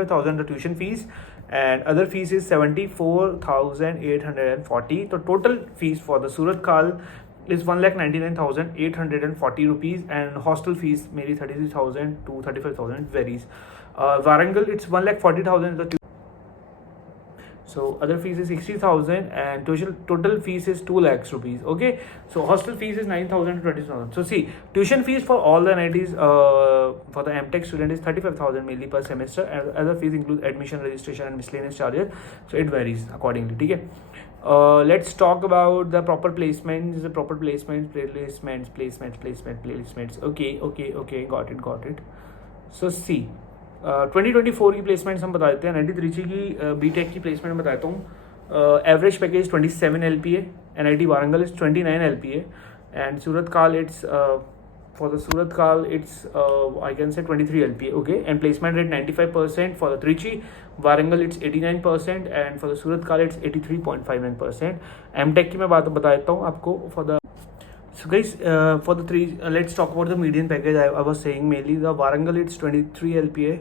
1000 the tuition fees, and other fees is 74,840. The total fees for the Surat Kal is 1,99,840 rupees, and hostel fees maybe 33,000 to 35,000, varies. Warangal it's 1,40,000 the so other fees is 60,000, and total fees is 2 lakhs rupees. Okay, so hostel fees is 9,000 to 20,000. So see, tuition fees for all the NITs for the MTech student is 35,000 mainly per semester, and other fees include admission, registration, and miscellaneous charges. So it varies accordingly. Okay. Let's talk about the proper placements. The proper placements. Okay. Got it. So see. 2024 की placements हम बता देते हैं. 93 की BTech की placement मैं बताता हूँ. Average package 27 LPA, NIT Warangal is 29 LPA, and Surat काल it's for the Surat Kal it's I can say 23 LPA. Okay, and placement rate 95%. For the Trichy Warangal it's 89%, and for the Surat Kal it's 83.59%. MTech की मैं बात बता देता हूँ आपको. For the so guys, for the three, let's talk about the median package. I was saying mainly the Warangal it's 23 LPA,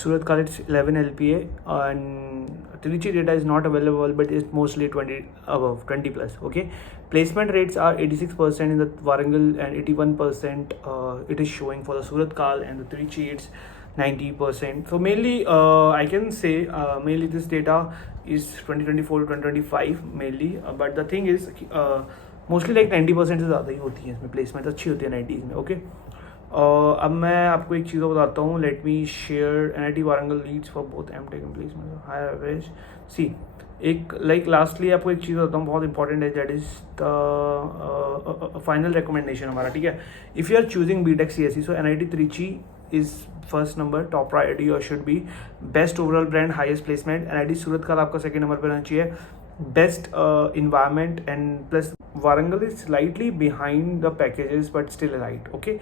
Surat Kal it's 11 LPA, and Trichy data is not available, but it's mostly 20 above, 20 plus. Okay, placement rates are 86% in the Warangal and 81% it is showing for the Surat Kal, and the Trichy it's 90%. So mainly I can say mainly this data is 2024 to 2025 mainly, but the thing is mostly like 90% से ज़्यादा ही होती है इसमें, placement अच्छी होती है NITs में. Okay, अब मैं आपको एक चीज़ बताता हूँ. Let me share NIT Warangal leads for both MTech and placement higher average. See एक लाइक लास्टली आपको एक चीज़ बताता हूँ, बहुत इंपॉर्टेंट है. That is the final recommendation हमारा. ठीक है, if you are choosing BTech CSE, सो NIT Trichy is first number, top priority or should be. Best overall brand, highest placement. NIT सूरत का आपका सेकंड नंबर पर रहना चाहिए. Best environment, and plus Warangal is slightly behind the packages but still right. Okay,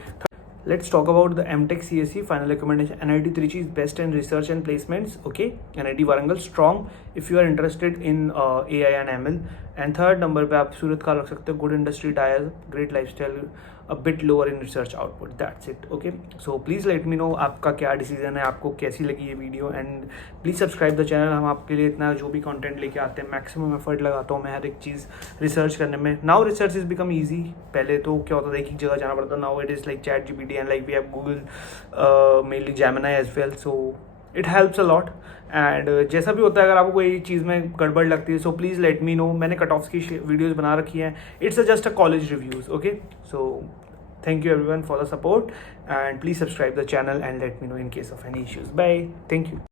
let's talk about the MTech CSE final recommendation. NIT Trichy is best in research and placements. Okay, NIT Warangal strong if you are interested in AI and ML. And third number पे आप सूरत का रख सकते हो. Good industry ties, great lifestyle, a bit lower in research output. That's it. Okay, so please let me know आपका क्या decision है, आपको कैसी लगी ये video, and please subscribe the channel. हम आपके लिए इतना जो भी कंटेंट लेके आते हैं मैक्सिमम एफर्ट लगाता हूँ मैं हर एक चीज़ रिसर्च करने में. Now research is become easy. पहले तो क्या होता था, एक ही जगह जाना पड़ता. Now it is like ChatGPT, and like we have Google, mainly Gemini as well. So it helps a lot. And जैसा भी होता है, अगर आपको कोई चीज़ में गड़बड़ लगती है, so please let me know. मैंने कट ऑफ्स की वीडियोज़ बना रखी हैं. It's just a college reviews. Okay, so thank you everyone for the support, and please subscribe the channel and let me know in case of any issues. Bye. Thank you.